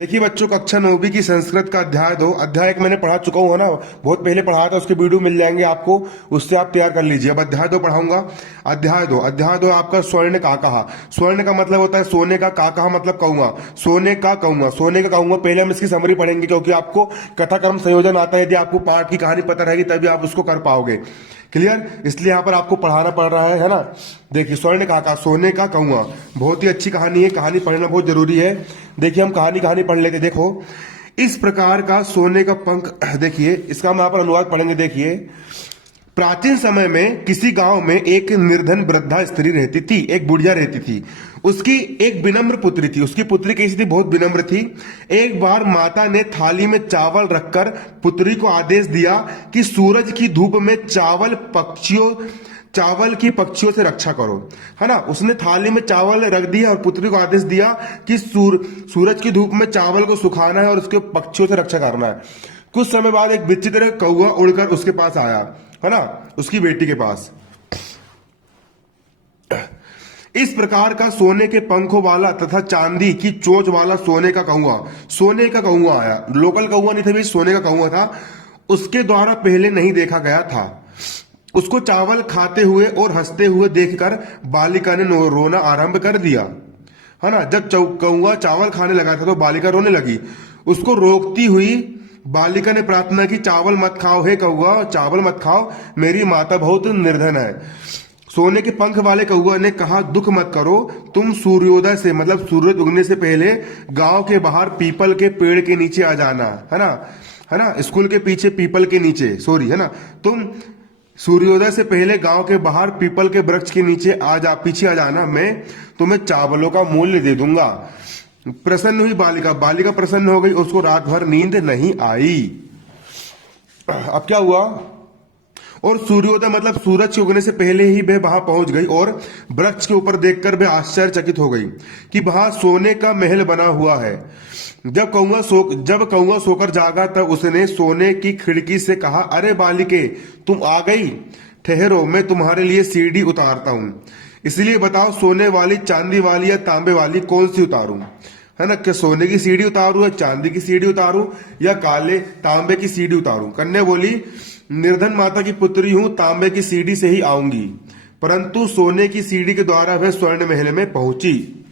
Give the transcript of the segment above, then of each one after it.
देखिए बच्चों, कक्षा 9वीं की संस्कृत का अध्याय 2 अध्याय 1 मैंने पढ़ा चुका हूँ, है ना। बहुत पहले पढ़ाया था, उसके वीडियो मिल जाएंगे आपको, उससे आप तैयार कर लीजिए। अब अध्याय 2 पढ़ाऊंगा। अध्याय 2 आपका स्वर्ण का कहा। स्वर्ण का मतलब होता है सोने का कहा मतलब कौआ। सोने का कौआ, सोने का कौआ। पहले हम इसकी समरी पढ़ेंगे, क्योंकि आपको कथाक्रम संयोजन आता है। यदि आपको पाठ की कहानी पता रहेगी तभी आप उसको कर पाओगे। क्लियर? इसलिए यहाँ पर आपको पढ़ाना पड़ रहा है ना। देखिए, स्वर्ण का सोने का कौआ, बहुत ही अच्छी कहानी है। कहानी पढ़ना बहुत जरूरी है। देखिए, हम कहानी पढ़ लेते। देखो, इस प्रकार का सोने का पंख देखिए, इसका हम यहाँ पर अनुवाद पढ़ेंगे। देखिए, प्राचीन समय में किसी गांव में एक निर्धन वृद्धा स्त्री रहती थी, एक बुढ़िया रहती थी। उसकी एक विनम्र पुत्री थी। उसकी पुत्री कैसी थी? बहुत विनम्र थी। एक बार माता ने थाली में चावल रखकर पुत्री को आदेश दिया कि सूरज की धूप में चावल की पक्षियों से रक्षा करो, है ना। उसने थाली में चावल रख दिया और पुत्री को आदेश दिया कि सूरज की धूप में चावल को सुखाना है और उसके पक्षियों से रक्षा करना है। कुछ समय बाद एक विचित्र कौवा उड़कर उसके पास आया, है ना, उसकी बेटी के पास। इस प्रकार का सोने के पंखों वाला तथा चांदी की चोंच वाला सोने का कौआ आया। लोकल कौआ नहीं था भाई, सोने का कौआ था। उसके द्वारा पहले नहीं देखा गया था। उसको चावल खाते हुए और हंसते हुए देखकर बालिका ने रोना आरंभ कर दिया, है ना। जब कौआ चावल खाने लगा था तो बालिका रोने लगी। उसको रोकती हुई बालिका ने प्रार्थना की, चावल मत खाओ हे कौआ, चावल मत खाओ, मेरी माता बहुत निर्धन है। सोने के पंख वाले कौआ ने कहा, दुख मत करो, तुम सूर्योदय से मतलब सूरज उगने से पहले गांव के बाहर पीपल के पेड़ के नीचे आ जाना, है ना, स्कूल के पीछे पीपल के नीचे, सॉरी, है ना। तुम सूर्योदय से पहले गांव के बाहर पीपल के वृक्ष के नीचे पीछे आ जाना, मैं तुम्हें चावलों का मूल्य दे दूंगा। प्रसन्न हुई बालिका प्रसन्न हो गई। उसको रात भर नींद नहीं आई। अब क्या हुआ? और सूर्योदय मतलब सूरज के उगने से पहले ही वह वहां पहुंच गई और वृक्ष के ऊपर देखकर वह आश्चर्यचकित हो गई कि वहां सोने का महल बना हुआ है। जब कौवा सोकर जागा तब उसने सोने की खिड़की से कहा, अरे बालिके, तुम आ गई। ठहरो, मैं तुम्हारे लिए सीढ़ी उतारता हूं। इसलिए बताओ, सोने वाली, चांदी वाली या तांबे वाली, कौन सी उतारूं? है ना, क्या सोने की सीढ़ी उतारूं या चांदी की सीढ़ी उतारूं या काले तांबे की सीढ़ी उतारूं? कन्या बोली, निर्धन माता की पुत्री हूं, तांबे की सीढ़ी से ही आऊंगी। परंतु सोने की सीढ़ी के द्वारा वह स्वर्ण महल में पहुंची।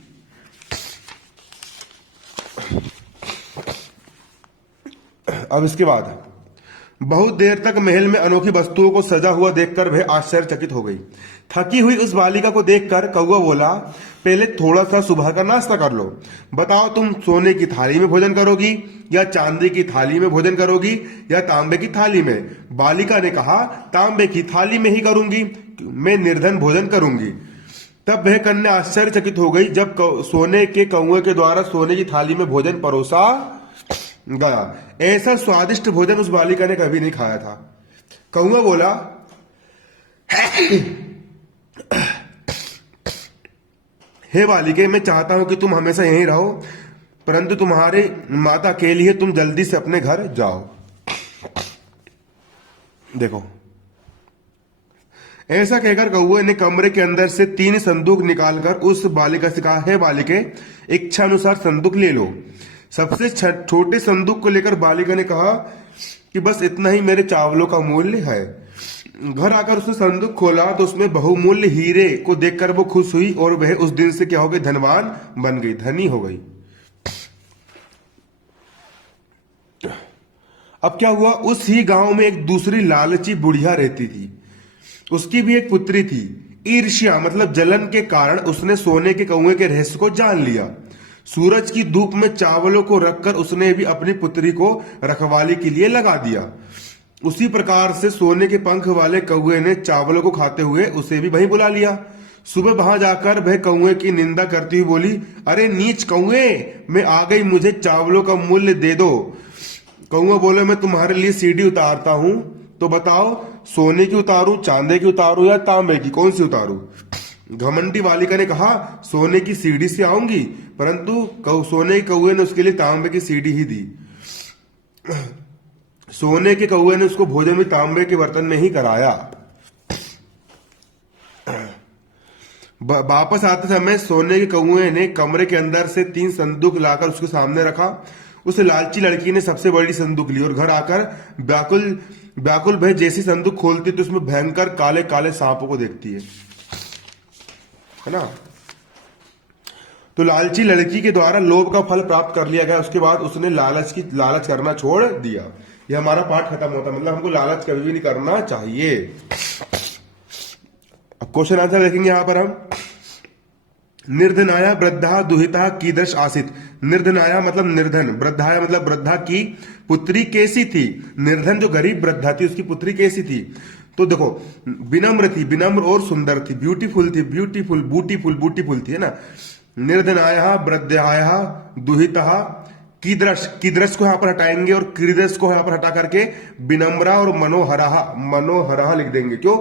अब इसके बाद बहुत देर तक महल में अनोखी वस्तुओं को सजा हुआ देखकर वह आश्चर्यचकित हो गई। थकी हुई उस बालिका को देखकर कौवा बोला, पहले थोड़ा सा सुबह का नाश्ता कर लो। बताओ, तुम सोने की थाली में भोजन करोगी या चांदी की थाली में भोजन करोगी या तांबे की थाली में? बालिका ने कहा, तांबे की थाली में ही करूंगी, मैं निर्धन भोजन करूंगी। तब वह कन्या आश्चर्यचकित हो गई जब सोने के कौवे के द्वारा सोने की थाली में भोजन परोसा गया। ऐसा स्वादिष्ट भोजन उस बालिका ने कभी नहीं खाया था। कौवा बोला, हे बालिके, मैं चाहता हूं कि तुम हमेशा यहीं रहो, परंतु तुम्हारे माता अकेली है, तुम जल्दी से अपने घर जाओ। देखो, ऐसा कहकर कौवे ने कमरे के अंदर से 3 संदूक निकालकर उस बालिका से कहा, हे बालिके, इच्छा अनुसार संदूक ले लो। सबसे छोटे संदूक को लेकर बालिका ने कहा कि बस इतना ही मेरे चावलों का मूल्य है। घर आकर उसने संदूक खोला तो उसमें बहुमूल्य हीरे को देखकर वो खुश हुई और वह उस दिन से क्या हो गई? धनवान बन गई, धनी हो गई। अब क्या हुआ? उस ही गांव में एक दूसरी लालची बुढ़िया रहती थी। उसकी भी एक पुत्री थी। ईर्ष्या मतलब जलन के कारण उसने सोने के कौवे के रहस्य को जान लिया। सूरज की धूप में चावलों को रखकर उसने भी अपनी पुत्री को रखवाली के लिए लगा दिया। उसी प्रकार से सोने के पंख वाले कौवे ने चावलों को खाते हुए उसे भी वहीं बुला लिया। सुबह वहां जाकर वह कौवे की निंदा करती हुई बोली, अरे नीच कौवे, मैं आ गई, मुझे चावलों का मूल्य दे दो। कौवा बोले, मैं तुम्हारे लिए सीढ़ी उतारता हूं, तो बताओ, सोने की उतारूं, चांदे की उतारूं या तांबे की, कौन सी उतारूं? घमंडी बालिका ने कहा, सोने की सीढ़ी से आऊंगी, परंतु सोने के कौवे ने उसके लिए तांबे की सीढ़ी ही दी। सोने के कौवे ने उसको भोजन भी तांबे के बर्तन में ही कराया। वापस आते समय सोने के कौए ने कमरे के अंदर से 3 संदूक लाकर उसके सामने रखा। उस लालची लड़की ने सबसे बड़ी संदूक ली और घर आकर व्याकुल व्याकुल भय जैसी संदूक खोलती तो उसमें भयंकर काले काले सांपों को देखती है ना। तो लालची लड़की के द्वारा लोभ का फल प्राप्त कर लिया गया, उसके बाद उसने लालच करना छोड़ दिया। ये हमारा पाठ खत्म होता है, मतलब हमको लालच कभी भी नहीं करना चाहिए। अब क्वेश्चन आंसर देखेंगे यहां पर हम। निर्धनाया वृद्धा दुहिता कीदृश आसित। निर्धनाया मतलब निर्धन, वृद्धाया मतलब वृद्धा की पुत्री कैसी थी। निर्धन जो गरीब वृद्धा थी उसकी पुत्री कैसी थी। तो देखो विनम्र थी, विनम्र और सुंदर थी, ब्यूटीफुल थी, ब्यूटीफुल ब्यूटीफुल थी, है ना। निर्धनाया वृद्धाया दुहिता कीदृश, कीदृश को यहां पर हटाएंगे और कीदृश को यहां पर हटा करके विनम्रा और मनोहरा लिख देंगे। क्यों,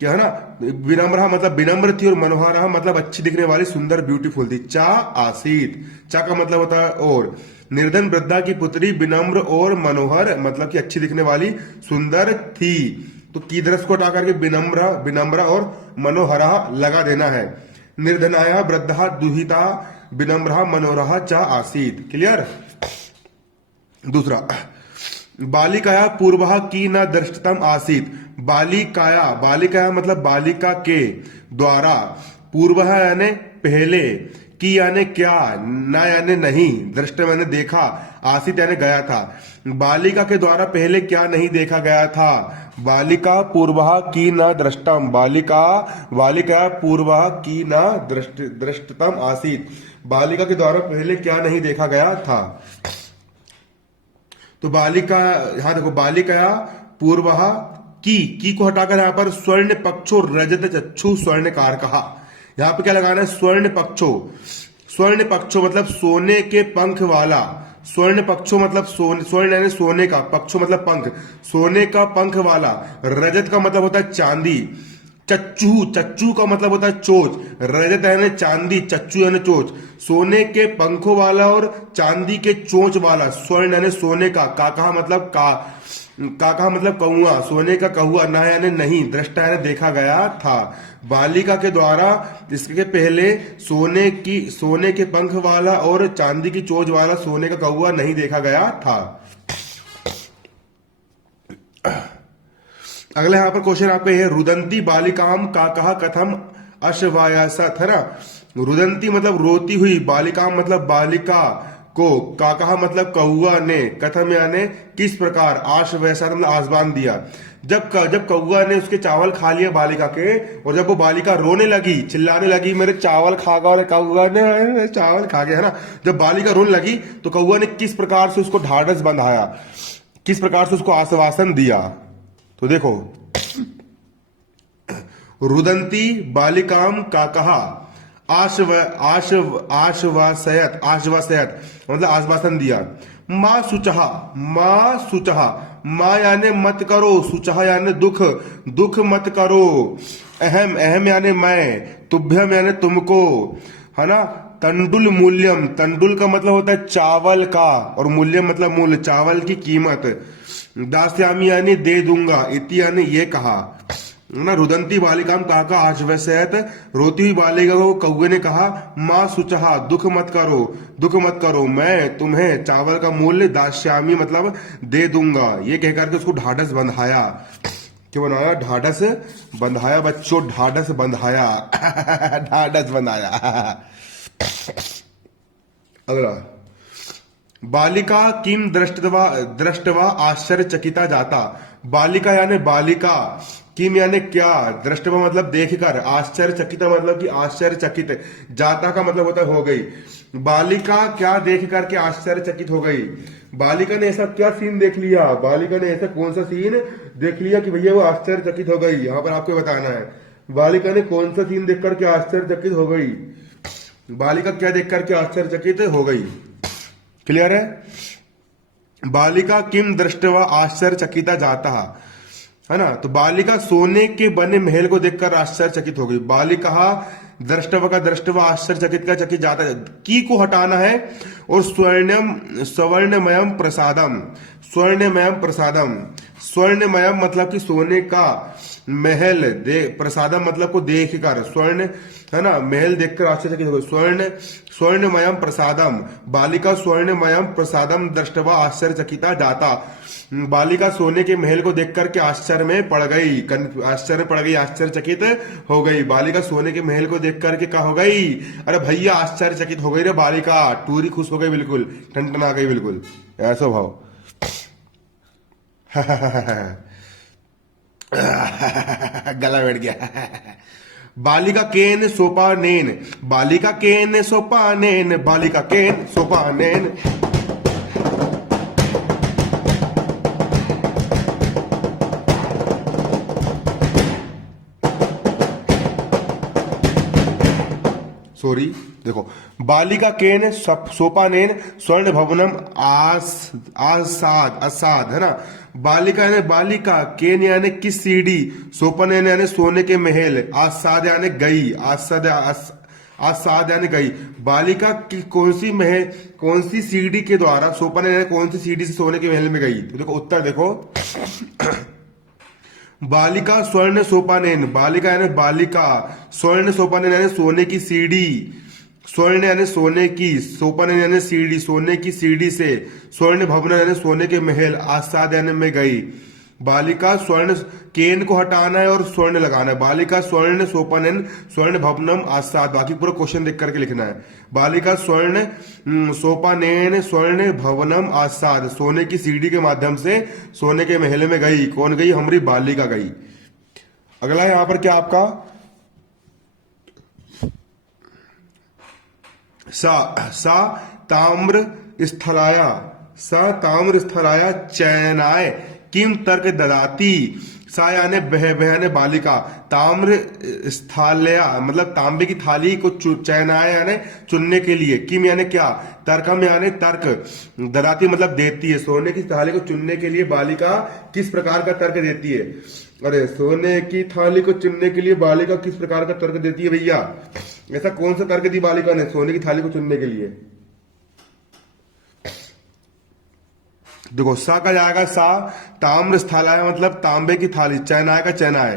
क्या है ना, विनम्रा मतलब विनम्र थी और मनोहरा मतलब अच्छी दिखने वाली, सुंदर ब्यूटीफुल थी। चा आसीत, चा का मतलब होता है और। निर्धन वृद्धा की पुत्री विनम्र और मनोहर मतलब कि अच्छी दिखने वाली, सुंदर थी। तो कीदृश को हटा करके विनम्रा और मनोहरा लगा देना है। निर्धनाया वृद्धा दुहिता विनम्रा मनोहरा चा आसीत। क्लियर। दूसरा, बालिकाया पूर्वा की न दृष्टतम आसीत। बालिकाया मतलब बालिका के द्वारा, पूर्व यानी पहले, की यानी क्या, न यानी नहीं, दृष्ट यानी देखा, आसित यानी गया था। बालिका के द्वारा पहले क्या नहीं देखा गया था। बालिका पूर्वा की न दृष्टम, बालिका पूर्वा की न दृष्टतम आसित। बालिका के द्वारा पहले क्या नहीं देखा गया था। तो बालिका, यहां देखो बालिका पूर्वा की को हटाकर यहां पर स्वर्ण पक्षो रजत चक्षु स्वर्णकार कहा। यहां पे क्या लगाना है, स्वर्ण पक्षो मतलब सोने के पंख वाला। स्वर्ण पक्षो मतलब स्वर्ण यानी सोने का, पक्षो मतलब पंख, सोने का पंख वाला। रजत का मतलब होता है चांदी। चच्चू का मतलब होता है चोच। रजत यानी चांदी, चच्चू यानी चोच। सोने के पंखों वाला और चांदी के चोंच वाला। स्वर्ण यानी सोने का, काका मतलब काका मतलब कौआ, सोने का कौआ, ना यानी नहीं, दृष्टा यानी देखा गया था। बालिका के द्वारा इसके पहले सोने के पंख वाला और चांदी की चोंच वाला सोने का कौआ नहीं देखा गया था। अगले यहां पर क्वेश्चन आपका है, रुदंती बालिकाम काकः कथम अश्वायासत, है ना। रुदंती मतलब रोती हुई, बालिकाम मतलब बालिका को, काकः मतलब कौआ ने, कथम यानी किस प्रकार, आश्वायासत मतलब आसमान दिया। जब कौआ ने उसके चावल खा लिया बालिका के, और जब वो बालिका रोने लगी, चिल्लाने लगी मेरे चावल खा गया, और कौआ ने चावल खा गया, है ना। जब बालिका रोने लगी तो कौआ ने किस प्रकार से उसको ढाढ़स बंधाया, किस प्रकार से उसको आश्वासन दिया। तो देखो, रुदंती बालिकाम काकः आश्वासयत मतलब आश्वासन दिया। मां सुचहा, मां यानी मत करो, सुचहा यानी दुख मत करो। अहम यानी मैं, तुभ्यम यानी तुमको, है ना। तंडुल मूल्यम, तंडुल का मतलब होता है चावल का, और मूल्यम मतलब मूल्य, चावल की कीमत। दास्यामी यानी दे दूंगा, इति यानी ये कहा, ना। रुदंती बालिकाम काका आश्वसयत, रोती हुई बालिका को कौवे ने कहा, मां सुचहा दुख मत करो, मैं तुम्हें चावल का मूल्य दास्यामी मतलब दे दूंगा, ये कहकर के उसको ढाढ़स बंधाया। क्यों बनाया, ढाढ़स बंधाया बच्चों, ढाढ़स बंधाया ढाढ़स बंधाया। अगला, बालिका किम दृष्टवा आश्चर्यचकिता जाता। बालिका यानी बालिका, किम यानी क्या, दृष्टवा मतलब देखकर, आश्चर्यचकिता मतलब कि आश्चर्यचकित, जाता का मतलब होता है हो गई। बालिका क्या देख करके आश्चर्यचकित हो गई। बालिका ने ऐसा क्या सीन देख लिया, बालिका ने ऐसा कौन सा सीन देख लिया कि भैया वो आश्चर्यचकित हो गई। यहां पर आपको बताना है बालिका ने कौन सा सीन देख करके आश्चर्यचकित हो गई। बालिका क्या देख करके आश्चर्यचकित हो गई। क्लियर है। बालिका किम दृष्टवा आश्चर्यचकिता जाता, है ना। तो बालिका सोने के बने महल को देखकर आश्चर्यचकित हो गई। बालिका दृष्टवा का दृष्टवा, आश्चर्यचकित का चकित जाता, की को हटाना है, और स्वर्णमयम प्रसादम, स्वर्णमयम मतलब कि सोने का महल, प्रसादम मतलब को देखकर, स्वर्ण है ना, महल देखकर आश्चर्यचकित हो गई। स्वर्ण स्वर्णमयम प्रसादम, बालिका स्वर्णमयम प्रसादम दृष्टवा आश्चर्यचकिता जाता। बालिका सोने के महल को देखकर के आश्चर्य में पड़ गई, आश्चर्यचकित हो गई। बालिका सोने के महल को देख करके क्या हो गई? अरे भैया आश्चर्यचकित हो गई रे बालिका, टूरी खुश हो गई, बिल्कुल टनटना गई, बिल्कुल ऐसा भाव। गला बैठ गया। बालिका केन सोपानेन, बालिका केन सोपानेन, बालिका केन सोपानेन। सॉरी, देखो, बालिका केन सोपानेन स्वर्ण भवनम आसाद है ना। बालिका यानी बालिका, केन यानी किस सीढ़ी, सोपानेन यानी सोने के महल, आसाद यानी गई, आसाद यानी गई। बालिका की कौन सी सीढ़ी के द्वारा, सोपानेन यानी कौन सी सीढ़ी से सोने के महल में गई? तो देखो उत्तर देखो। बालिका स्वर्ण सोपानेन, बालिका यानी बालिका, स्वर्ण सोपानेन यानी सोने की सीढ़ी, स्वर्ण यानी सोने की, सोपानेन यानी सीढ़ी, सोने की सीढ़ी से, स्वर्ण भवन यानी सोने के महल, आसाद यानी में गई। बालिका स्वर्ण, केन को हटाना है और स्वर्ण लगाना है। बालिका स्वर्ण सोपानेन स्वर्ण भवनम आसाद, बाकी पूरा क्वेश्चन देख करके लिखना है। बालिका स्वर्ण सोपानेन स्वर्ण भवनम आसाद, सोने की सीढ़ी के माध्यम से सोने के महल में गई। कौन गई? हमारी बालिका गई। अगला यहां पर क्या आपका सा ताम्र स्थलाया, सा ताम्र स्थलाया चयनाय किम तर्क ददाती। सा यानी बहने बालिका, ताम्र स्थालया मतलब तांबे की थाली को चयनाय यानी चुनने के लिए, किम यानी क्या, तर्कम यानी तर्क, ददाती मतलब देती है। सोने की थाली को चुनने के लिए बालिका किस प्रकार का तर्क देती है? अरे सोने की थाली को चुनने के लिए बालिका किस प्रकार का तर्क देती है भैया? ऐसा कौन सा तर्क दी बालिका ने सोने की थाली को चुनने के लिए? देखो, सा का जाएगा सा ताम्र स्थलाय मतलब तांबे की थाली, चयनाय का चयनाय,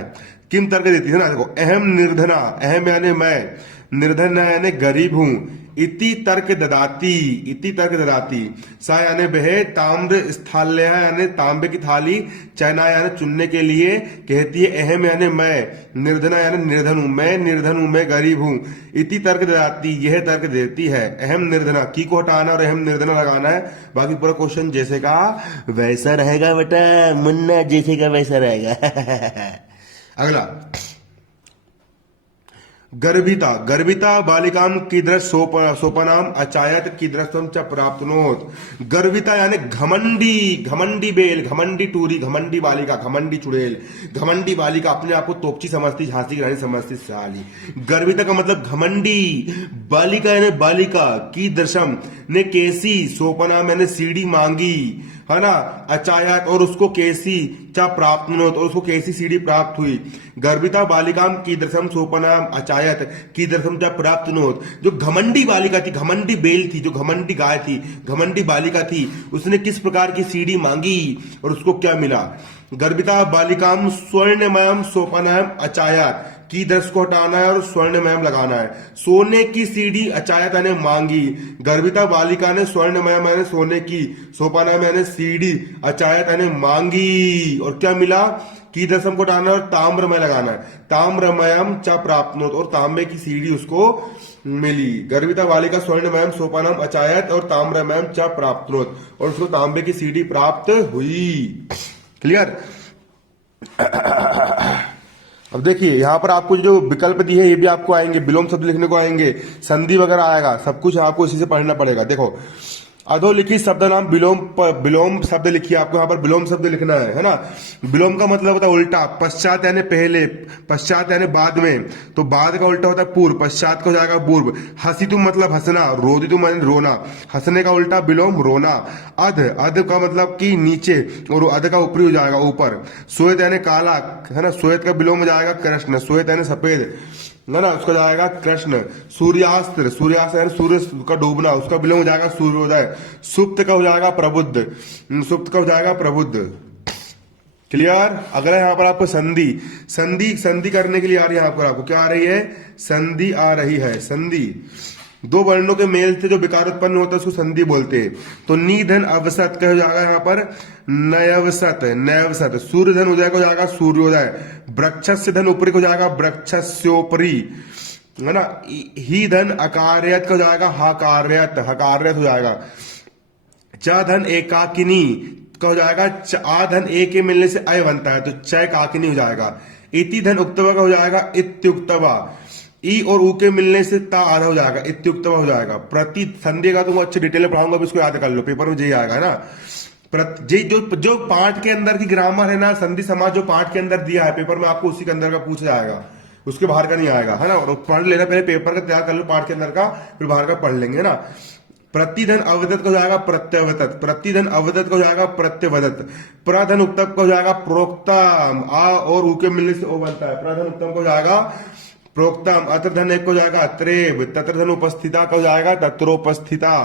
किम तर्क देती है ना। देखो, अहम निर्धना, अहम यानी मैं, निर्धन यानी गरीब हूं, इति तर्क ददाती, इति तर्क ददाती। सा यानी वह, ताम्र स्थल्य यानी तांबे की थाली, चयना यानी चुनने के लिए कहती है, अहम यानी मैं, निर्धना यानी निर्धन हूं, मैं निर्धन हूं, मैं गरीब हूं, इति तर्क ददाती यह तर्क देती है। अहम निर्धना, की को हटाना और अहम निर्धना लगाना है। बाकी पूरा क्वेश्चन जैसे का वैसा रहेगा बेटा, मुन्ना जैसे का वैसा रहेगा। अगला, गर्भिता, गर्भिता बालिकाम कीदृश सोपनाम अचायत कीदृशम च प्राप्तनोत। गर्भिता यानी घमंडी, घमंडी बेल, घमंडी टूरी, घमंडी बालिका, घमंडी चुड़ैल, घमंडी बालिका, अपने आप को तोपची समझती, झांसी की रानी समझती साली। गर्भिता का मतलब घमंडी, बालिका यानी बालिका, कीदृशम ने कैसी, सोपनाम यानी सीढ़ी मांगी, है ना, अचायत और उसको कैसी, चा प्राप्त और उसको कैसी सीढ़ी प्राप्त हुई। गर्भिता बालिकाम की दर्शम सोपनाम अचायत की दर्शम चा प्राप्त नोत। जो घमंडी बालिका थी, घमंडी बेल थी, जो घमंडी गाय थी, घमंडी बालिका थी, उसने किस प्रकार की सीढ़ी मांगी और उसको क्या मिला। गर्भिता बालिकाम स्वर्णमयम सोपनाम अचायत, की दर्श को हटाना है और स्वर्णमयम लगाना है। सोने की सीढ़ी अचायत यानी मांगी, गर्भिता बालिका ने स्वर्णमयम यानी सोने की, सोपानाम यानी सीढ़ी, अचायत यानी मांगी और क्या मिला, की दर्शम को हटाना और ताम्रमय लगाना है। ताम्रमयम च प्राप्तनोत और तांबे की सीढ़ी उसको मिली। गर्भिता बालिका स्वर्णमयम सोपानाम अचायत और ताम्रमयम च प्राप्तनोत और उसको तांबे की सीढ़ी प्राप्त हुई। क्लियर। अब देखिए यहां पर आपको जो विकल्प दिए है ये भी आपको आएंगे, विलोम शब्द लिखने को आएंगे, संधि वगैरह आएगा, सब कुछ आपको इसी से पढ़ना पड़ेगा। देखो, अधोलिखित शब्द नाम विलोम शब्द लिखिए, आपको यहाँ पर विलोम शब्द लिखना है ना। विलोम का मतलब होता है उल्टा, पश्चात यानी पहले, पश्चात यानी बाद में, तो बाद का उल्टा होता है पूर्व, पश्चात का हो जाएगा पूर्व। हसी तुम मतलब हंसना, रोदी तुम यानी रोना, हंसने का उल्टा विलोम रोना। अध, अध का मतलब कि नीचे और अध का ऊपरी हो जाएगा ऊपर। श्वेत यानी काला, है ना, श्वेत का विलोम हो जाएगा कृष्ण, श्वेत यानी सफेद, है ना, उसका जाएगा कृष्ण। सूर्यास्त्र, सूर्यास्त्र यानी सूर्य का डूबना, उसका विलोम हो जाएगा सूर्योदय। सुप्त का हो जाएगा प्रबुद्ध, सुप्त का हो जाएगा प्रबुद्ध। क्लियर। अगला यहाँ पर आपको संधि, संधि संधि करने के लिए आ रही है यहाँ पर, आपको क्या आ रही है, संधि आ रही है। संधि दो वर्णों के मेल से जो विकार उत्पन्न होता है उसको संधि बोलते हैं। तो निधन अवसत क्या हो जाएगा यहाँ पर, नयवसत, नयवसत। सूर्य धन उदय को जाएगा सूर्योदय, वृक्षस्य धन ऊपरी को जाएगा वृक्षस्योपरी, है ना। ही धन अकार्यत हो जाएगा हकार्यत, हकार्यत हो जाएगा। च धन एकाकिनी का हो जाएगा आ धन ए के मिलने से अय बनता है तो चय काकिनी हो जाएगा। इति धन उक्तवा का हो जाएगा इत्युक्तवा, ई और ऊ के मिलने से ता आधा हो जाएगा इत्युक्तवा हो जाएगा। प्रति संधि का तुम अच्छे डिटेल में पढ़ाऊंगा, इसको याद कर लो, पेपर में यही आएगा ना। जो पाठ के अंदर की ग्रामर है ना, संधि समाज जो पाठ के अंदर दिया है पेपर में, आपको उसी के अंदर का पूछा जाएगा, उसके बाहर का नहीं आएगा, है ना। और पढ़ लेना, पहले पेपर का तैयार कर लो पाठ के अंदर का, फिर बाहर का पढ़ लेंगे, है ना। प्रतिधन अवदत का हो जाएगा प्रत्यवदत, प्रतिधन अवदत का हो जाएगा प्रत्यवदत। प्रधन उत्तम का हो जाएगा प्रोक्तम, आ और ऊ के मिलने से ओ बनता है, प्रधन उत्तम का हो जाएगा प्रोक्तम। अत्र धन एक को जाएगा अत्रेव, तत्र धन उपस्थिता का हो जाएगा तत्रोपस्थिता।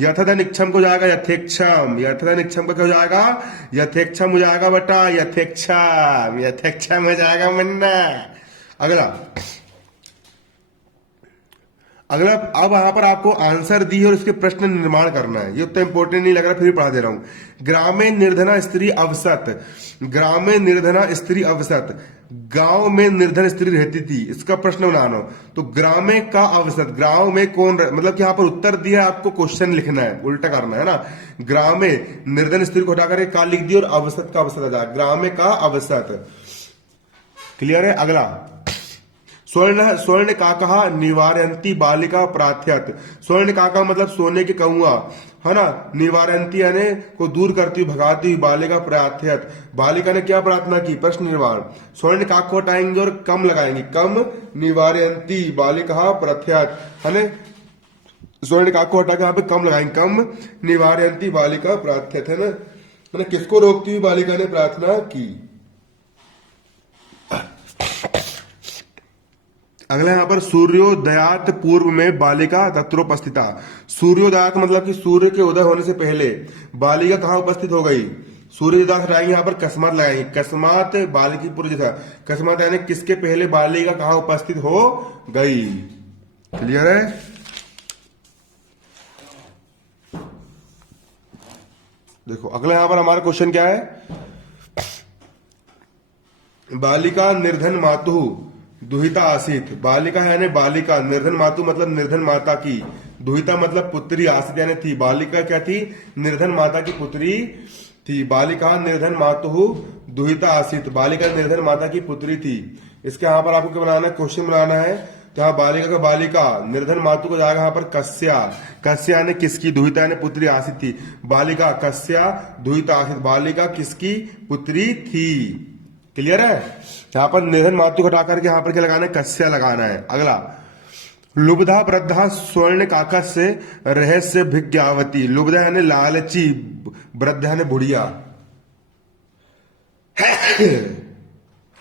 यथधन इक्षम को जाएगा यथेक्षम, यथधन इक्षम का क्या हो जाएगा, यथेक्षम हो जाएगा बेटा, यथेक्षम, यथेक्षम हो जाएगा मन्ना। अगला अगला अब यहां पर आपको आंसर दी है और इसके प्रश्न निर्माण करना है, ये तो इंपॉर्टेंट नहीं लग रहा फिर भी पढ़ा दे रहा हूं। ग्रामे निर्धना स्त्री अवसत, ग्रामे निर्धना स्त्री अवसत, गांव में निर्धन स्त्री रहती थी, इसका प्रश्न बनाना। तो ग्रामे का अवसत, गांव में कौन मतलब कि यहाँ पर उत्तर दिया, आपको क्वेश्चन लिखना है, उल्टा करना है ना। ग्रामे निर्धन स्त्री को हटाकर का लिख दिया और अवसत का अवसत आ जाए, ग्रामे का अवसत। क्लियर है। अगला स्वर्ण, स्वर्ण का कहा निवारयंती बालिका प्रार्थ्यत, स्वर्ण का कहा मतलब सोने के कौआ, है ना। निवारयंती यानी को दूर करती हुई भगाती हुई, बालिका प्रार्थ्यत, बालिका ने क्या प्रार्थना की, प्रश्न निर्माण। स्वर्ण का को हटाएंगे और कम लगाएंगे, कम निवारयंती बालिका प्रार्थ्यत, है ना। स्वर्ण का को हटा के यहाँ पे कम लगाएंगे, कम निवारयंती बालिका प्रार्थ्यत, है ना। किसको रोकती हुई बालिका ने प्रार्थना की। अगला यहाँ पर सूर्योदयात पूर्व में बालिका तत्रोपस्थिता, सूर्योदयात मतलब कि सूर्य के उदय होने से पहले बालिका कहाँ उपस्थित हो गई, सूर्योदय हटाएंगे यहाँ पर कस्मात लगाएंगे, कस्मात बालिकी पूर्व जैसा, कस्मात यानी किसके पहले बालिका कहाँ उपस्थित हो गई। क्लियर है। देखो अगला यहाँ पर हमारा क्वेश्चन क्या है, बालिका निर्धन मातु दुहिता आसित, बालिका यानी बालिका, निर्धन मातु मतलब निर्धन माता की, दुहिता मतलब पुत्री, आसित यानी थी, बालिका क्या थी, निर्धन माता की पुत्री थी। बालिका निर्धन मातु दुहिता आसित, बालिका निर्धन माता की पुत्री थी। इसके यहाँ पर आपको क्या बनाना है, क्वेश्चन बनाना है। तो यहाँ बालिका का बालिका, निर्धन मातु को जाएगा यहाँ पर कस्या, कस्या यानी किसकी, दुहिता यानी पुत्री आसित थी, बालिका कस्या दुहिता आसित, बालिका किसकी पुत्री थी। क्लियर है। यहाँ पर निर्धन मातु घटा करके यहाँ पर क्या लगाना है, कस्या लगाना है। अगला लुब्धा वृद्धा स्वर्ण काका से रहस्य भिज्ञावती, लुब्धा यानी लालची, वृद्धा यानी बुढ़िया,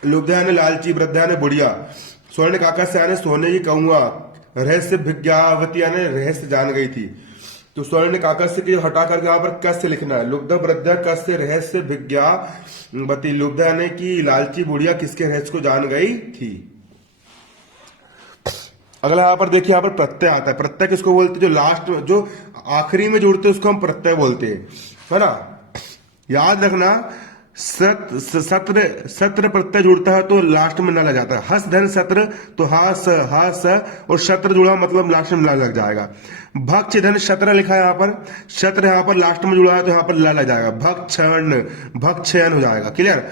लुब्धा यानी लालची, वृद्धा यानी बुढ़िया, स्वर्ण काका से यानी सोने की कौआ, रहस्य भिज्ञावती यानी रहस्य जान गई थी। तो स्वर्ण काका से हटा करके यहाँ पर कस्य लिखना है, लुब्धा वृद्धा कस्य रहस्य भिज्ञावती, लुब्धा यानी कि लालची बुढ़िया किसके रहस्य को जान गई थी। अगला यहाँ पर देखिए, यहाँ पर प्रत्यय आता है। प्रत्यय किसको बोलते हैं, जो लास्ट जो आखिरी में जुड़ते हैं उसको हम प्रत्यय बोलते हैं, है ना। याद रखना सत्र प्रत्यय जुड़ता है तो लास्ट में न लग जाता है। हस धन सत्र तो हास और शत्र जुड़ा मतलब लास्ट में लग जाएगा। भक्ष धन शत्र लिखा है यहाँ पर, शत्र यहाँ पर लास्ट में जुड़ा है तो यहाँ पर लग जाएगा, भक्षण भक्षयन हो जाएगा। क्लियर।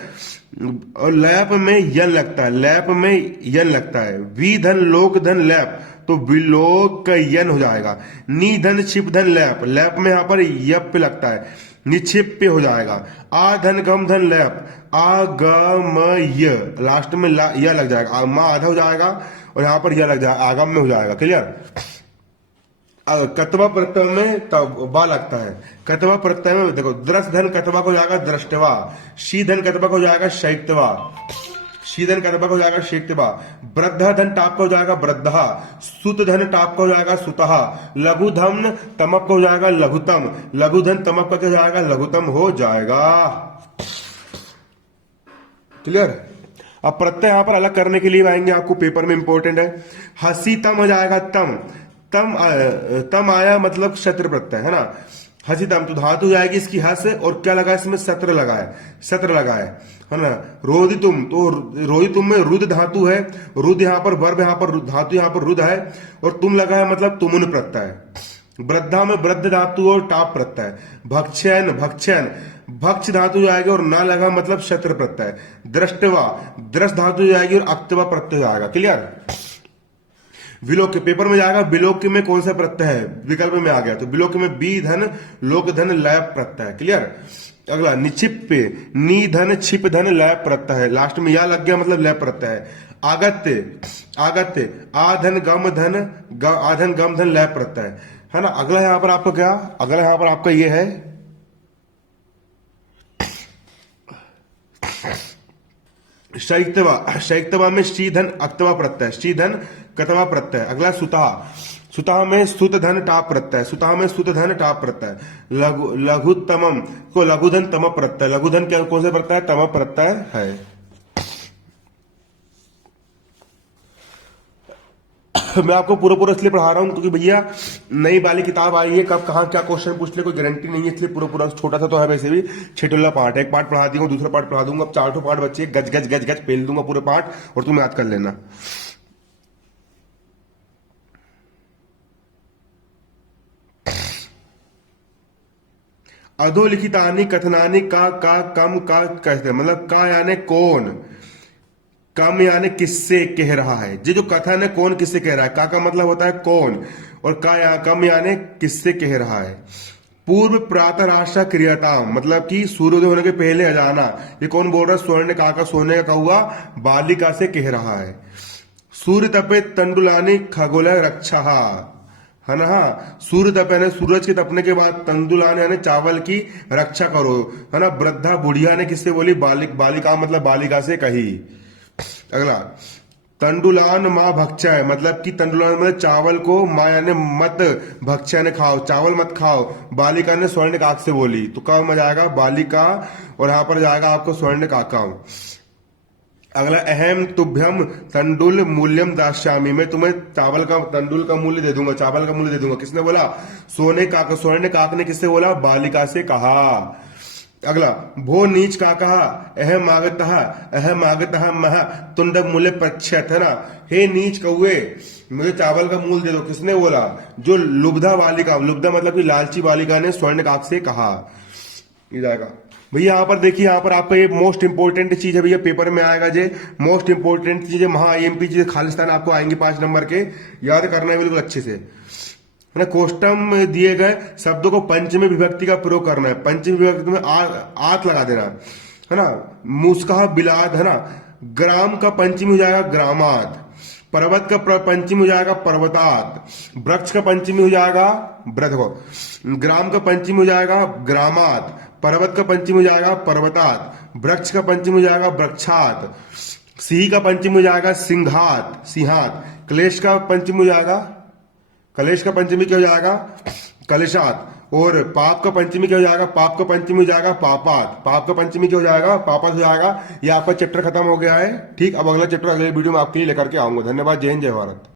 और लैप में यन लगता है, लैप में यन लगता है। वी धन लोक धन लैप तो विलोक यन हो जाएगा। नी धन छिप धन लैप, लैप में यहाँ पर यप लगता है, निक्षिप्य हो जाएगा। आ धन गम धन लैप, आगमय लास्ट में यह लग जाएगा, मा आधा हो जाएगा और यहाँ पर यह लग जाएगा, आगम में हो जाएगा। क्लियर। कतवा प्रत्यय में तब बा लगता है, कतवा प्रत्यय में देखो द्रस धन कतवा को हो जाएगा दृष्टवा, शी धन कतवा को हो जाएगा शैक्तवा, शीधन कतवा को हो जाएगा शेक्तवा। वृद्धा धन टाप का हो जाएगा वृद्धा, सुत धन टाप का हो जाएगा सुतहा, लघु धन तमप का हो जाएगा लघुतम, लघु धन तमप का हो जाएगा लघुतम हो जाएगा। क्लियर। अब प्रत्यय यहां पर अलग करने के लिए आएंगे, आपको पेपर में इंपॉर्टेंट है। हसी तम हो जाएगा तम, तम आया मतलब शत्र प्रत्यय है ना। हसी तम तो धातु जाएगी इसकी हस, और क्या लगा है इसमें, सत्र लगा है, सत्र लगा है ना। रोधि तुम, तो रोधि तुम में रुद धातु है, रुद यहाँ पर वर्ब, यहाँ पर धातु, यहाँ पर रुद है, और तुम लगा है मतलब तुमुन प्रत्यय। वृद्धा में वृद्ध धातु और टाप प्रत्यय। भक्षण, भक्षण भक्ष धातु जाएगी और ना लगा मतलब शत्र प्रत्यय। दृष्टवा, दृष्ट धातु जाएगी और अक्तवा प्रत्यय जाएगा। क्लियर। विलोक्य पेपर में जाएगा, विलोक्य में कौन सा प्रत्यय है, विकल्प में आ गया, तो विलोक्य में बी धन लोक धन लय प्रत्यय। क्लियर। अगला निक्षिप पे नी धन छिप धन लय प्रत्यय है, लास्ट में या लग गया मतलब लय प्रत्यय है। आगत्य, आगत्य आधन गम धन आधन गम धन लय प्रत्यय है ना। अगला यहां पर आपका क्या, अगला यहां पर आपका ये है शैक्तवा, शैक्तवा में शीधन अक्तवा प्रत्यय, शीधन कतवा प्रत्यय। अगला सुता, सुता में सुत धन टाप प्रत्यय, सुता में सुत धन टाप प्रत्यय। लघुतमम को लघुधन तम प्रत्यय, लघुधन क्या कौन सा प्रत्यय, तम प्रत्यय है। मैं आपको पूरा पूरा इसलिए पढ़ा रहा हूं क्योंकि भैया नई वाली किताब आई है, कब कहाँ क्या क्वेश्चन पूछ ले कोई गारंटी नहीं है, इसलिए पूरा पूरा छोटा सा तो है वैसे भी 6 पार्ट, एक पार्ट पढ़ा दूंगा, दूसरा पार्ट पढ़ा दूंगा, अब 4 पार्ट बच्चे गज गज गज गज पेल दूंगा पूरे पार्ट, और तुम याद कर लेना। अधोलिखितानि कथनानि का कम का कहते, मतलब का यानी कौन, कम यानी किससे कह रहा है। ये जो कथन है कौन किससे कह रहा है, का मतलब होता है कौन, और कम यानी किससे कह रहा है। पूर्व प्रातः राष्ट्र क्रियता मतलब कि सूर्योदय होने के पहले अजाना, ये कौन बोल रहा है, स्वर्ण का सोने का कौआ बालिका से कह रहा है। सूर्य तपे तंडुलानी खगोल रक्षा है ना। सूर्य तपे ने सूरज के तपने के बाद, तंदुलान यानी चावल की रक्षा करो है ना। वृद्धा बुढ़िया ने किससे बोली, बालिका मतलब बालिका से कही। अगला तंडुलान माँ भक्षा मतलब कि तंडुलान मतलब चावल को, माँ यानी मत, भक्षा ने खाओ, चावल मत खाओ, बालिका ने स्वर्ण काक से बोली, तो कब में जाएगा बालिका, और यहां पर जाएगा आपको स्वर्ण काका। अगला अहम तुभ्यम तंडुल मूल्यम दास्यामी, मैं तुम्हें चावल का तंडुल का मूल्य दे दूंगा, चावल का मूल्य दे दूंगा। किसने बोला, सोने काक, स्वर्ण काक ने किससे बोला, बालिका से कहा। अगला भो नीच का कहा, अहम आगत मह तुंड मूल्य पच्छत है ना। हे नीच कौए मुझे चावल का मूल दे दो, किसने बोला, जो लुब्धा बालिका, लुब्धा मतलब कि लालची बालिका ने स्वर्ण काक से कहा। ये जाएगा भैया। यहाँ पर देखिए, यहाँ पर आपका ये मोस्ट इंपोर्टेंट चीज है भैया, पेपर में आएगा जे मोस्ट इंपोर्टेंट चीज है, महा IMP चीज खालिस्तान आपको आएंगे 5 नंबर के, याद करना है बिल्कुल अच्छे से है ना। कोष्टम में दिए गए शब्दों को पंचमी विभक्ति का प्रयोग करना है, पंचमी विभक्ति में आत लगा देना है ना। मुस्काह बिलाद है ना। ग्राम का पंचमी हो जाएगा ग्रामात, पर्वत का पंचमी हो जाएगा पर्वतात, वृक्ष का पंचमी हो जाएगा ग्राम का पंचमी हो जाएगा ग्रामात, पर्वत का पंचमी हो जाएगा पर्वतात, वृक्ष का पंचमी हो जाएगा वृक्षात, सिंह का पंचमी हो जाएगा सिंहात सिंहात, क्लेश का पंचमी हो जाएगा, कलेश का पंचमी क्या हो जाएगा कलेशात, और पाप का पंचमी क्या हो जाएगा, पाप का पंचमी हो जाएगा पापात, पाप का पंचमी क्या हो जाएगा पापात हो जाएगा। ये आपका चैप्टर खत्म हो गया है। ठीक, अब अगला चैप्टर अगले वीडियो में आपके लिए लेकर के आऊंगा। धन्यवाद। जय हिंद, जय भारत।